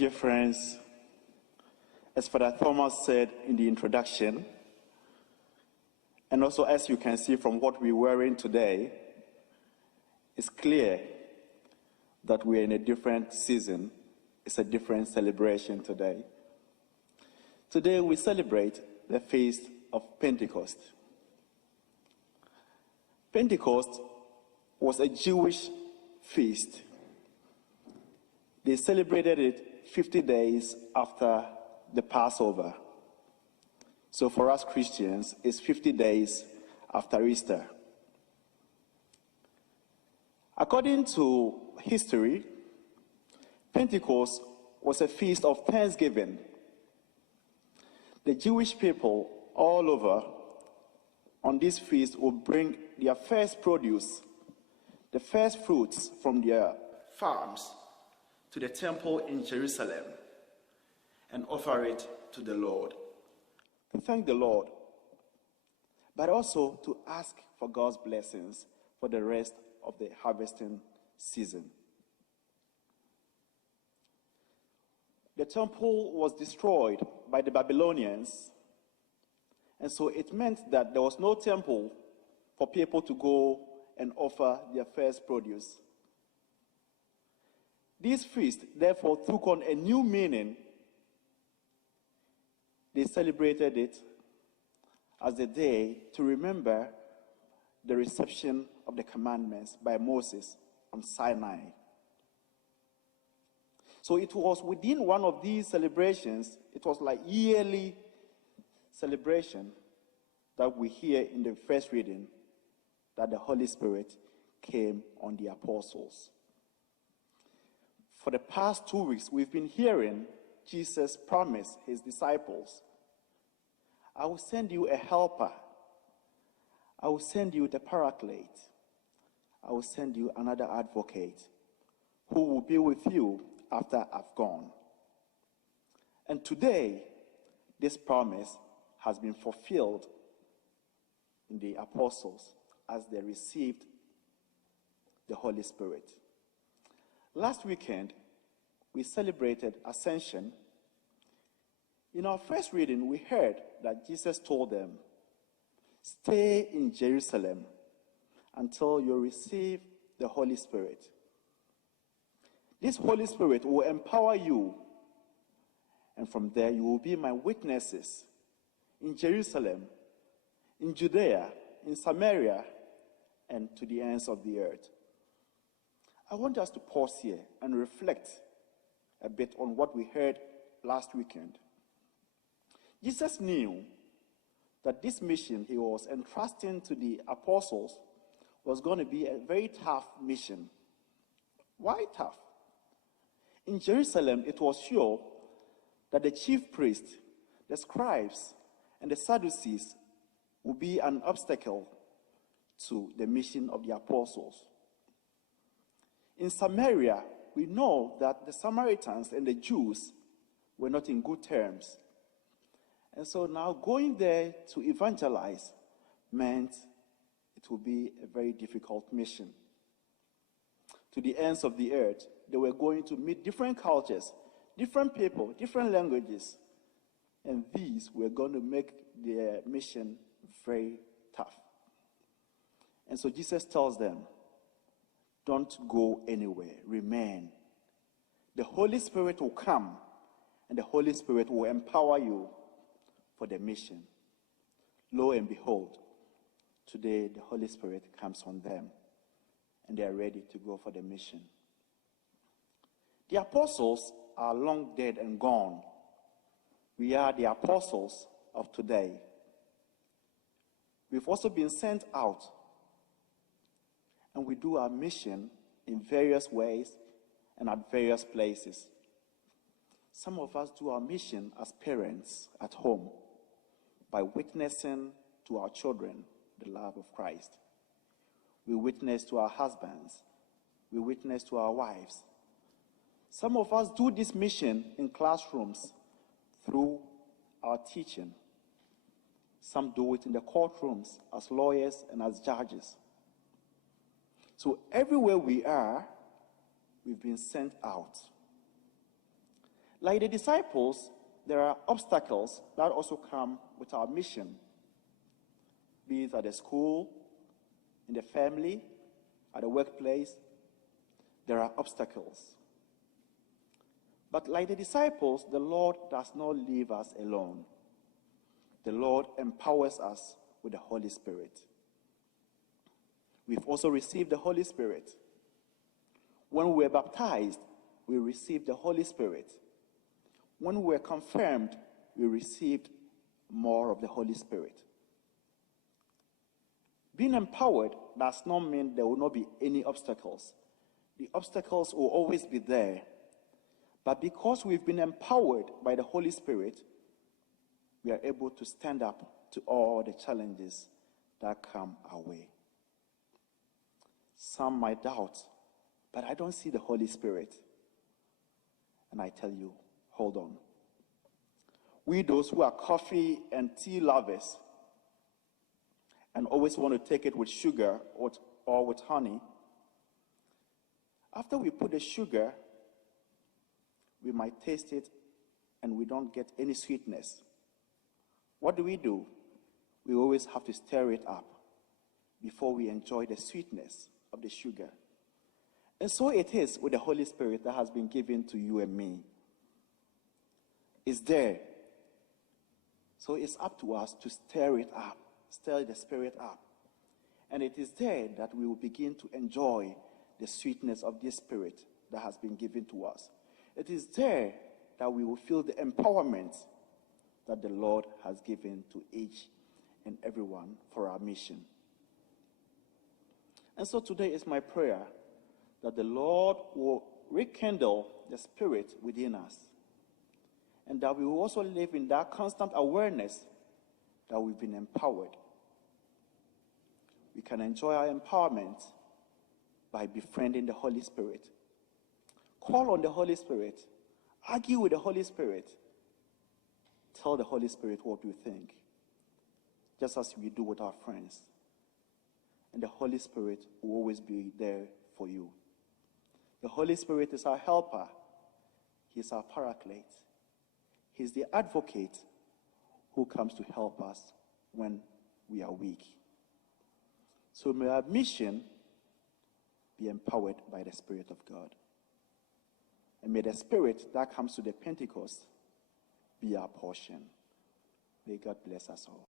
Dear friends, as Father Thomas said in the introduction, and also as you can see from what we're wearing today, it's clear that we're in a different season. It's a different celebration today. Today we celebrate the feast of Pentecost. Pentecost was a Jewish feast. They celebrated it 50 days after the Passover. So for us Christians, it's 50 days after Easter. According to history, Pentecost was a feast of thanksgiving. The Jewish people all over on this feast would bring their first produce, the first fruits from their farms, to the temple in Jerusalem and offer it to the Lord. To thank the Lord, but also to ask for God's blessings for the rest of the harvesting season. The temple was destroyed by the Babylonians, and so it meant that there was no temple for people to go and offer their first produce. This feast, therefore, took on a new meaning. They celebrated it as a day to remember the reception of the commandments by Moses on Sinai. So it was within one of these celebrations, it was like yearly celebration that we hear in the first reading that the Holy Spirit came on the apostles. For the past 2 weeks, we've been hearing Jesus promise his disciples, I will send you a helper. I will send you the Paraclete. I will send you another advocate who will be with you after I've gone. And today, this promise has been fulfilled in the apostles as they received the Holy Spirit. Last weekend, we celebrated Ascension. In our first reading, we heard that Jesus told them, stay in Jerusalem until you receive the Holy Spirit. This Holy Spirit will empower you, and from there you will be my witnesses in Jerusalem, in Judea, in Samaria, and to the ends of the earth. I want us to pause here and reflect a bit on what we heard last weekend. Jesus knew that this mission he was entrusting to the apostles was going to be a very tough mission. Why tough? In Jerusalem, it was sure that the chief priests, the scribes, and the Sadducees would be an obstacle to the mission of the apostles. In Samaria, we know that the Samaritans and the Jews were not in good terms. And so now going there to evangelize meant it would be a very difficult mission. To the ends of the earth, they were going to meet different cultures, different people, different languages, and these were going to make their mission very tough. And so Jesus tells them, don't go anywhere, remain. The Holy Spirit will come, and the Holy Spirit will empower you for the mission. Lo and behold, today the Holy Spirit comes on them, and they are ready to go for the mission. The apostles are long dead and gone. We are the apostles of today. We've also been sent out, and we do our mission in various ways and at various places. Some of us do our mission as parents at home by witnessing to our children the love of Christ. We witness to our husbands. We witness to our wives. Some of us do this mission in classrooms through our teaching. Some do it in the courtrooms as lawyers and as judges. So everywhere we are, we've been sent out. Like the disciples, there are obstacles that also come with our mission, be it at the school, in the family, at the workplace. There are obstacles. But like the disciples, the Lord does not leave us alone. The Lord empowers us with the Holy Spirit. We've also received the Holy Spirit. When we were baptized, we received the Holy Spirit. When we were confirmed, we received more of the Holy Spirit. Being empowered does not mean there will not be any obstacles. The obstacles will always be there. But because we've been empowered by the Holy Spirit, we are able to stand up to all the challenges that come our way. Some might doubt, but I don't see the Holy Spirit. And I tell you, hold on. We, those who are coffee and tea lovers and always want to take it with sugar or with honey, after we put the sugar, we might taste it and we don't get any sweetness. What do? We always have to stir it up before we enjoy the sweetness of the sugar. And so it is with the Holy Spirit that has been given to you and me. It's there. So it's up to us to stir it up, stir the Spirit up. And it is there that we will begin to enjoy the sweetness of this Spirit that has been given to us. It is there that we will feel the empowerment that the Lord has given to each and everyone for our mission. And so today is my prayer that the Lord will rekindle the Spirit within us, and that we will also live in that constant awareness that we've been empowered. We can enjoy our empowerment by befriending the Holy Spirit. Call on the Holy Spirit. Argue with the Holy Spirit. Tell the Holy Spirit what you think, just as we do with our friends. And the Holy Spirit will always be there for you. The Holy Spirit is our helper. He's our paraclete. He's the advocate who comes to help us when we are weak. So may our mission be empowered by the Spirit of God. And may the Spirit that comes to the Pentecost be our portion. May God bless us all.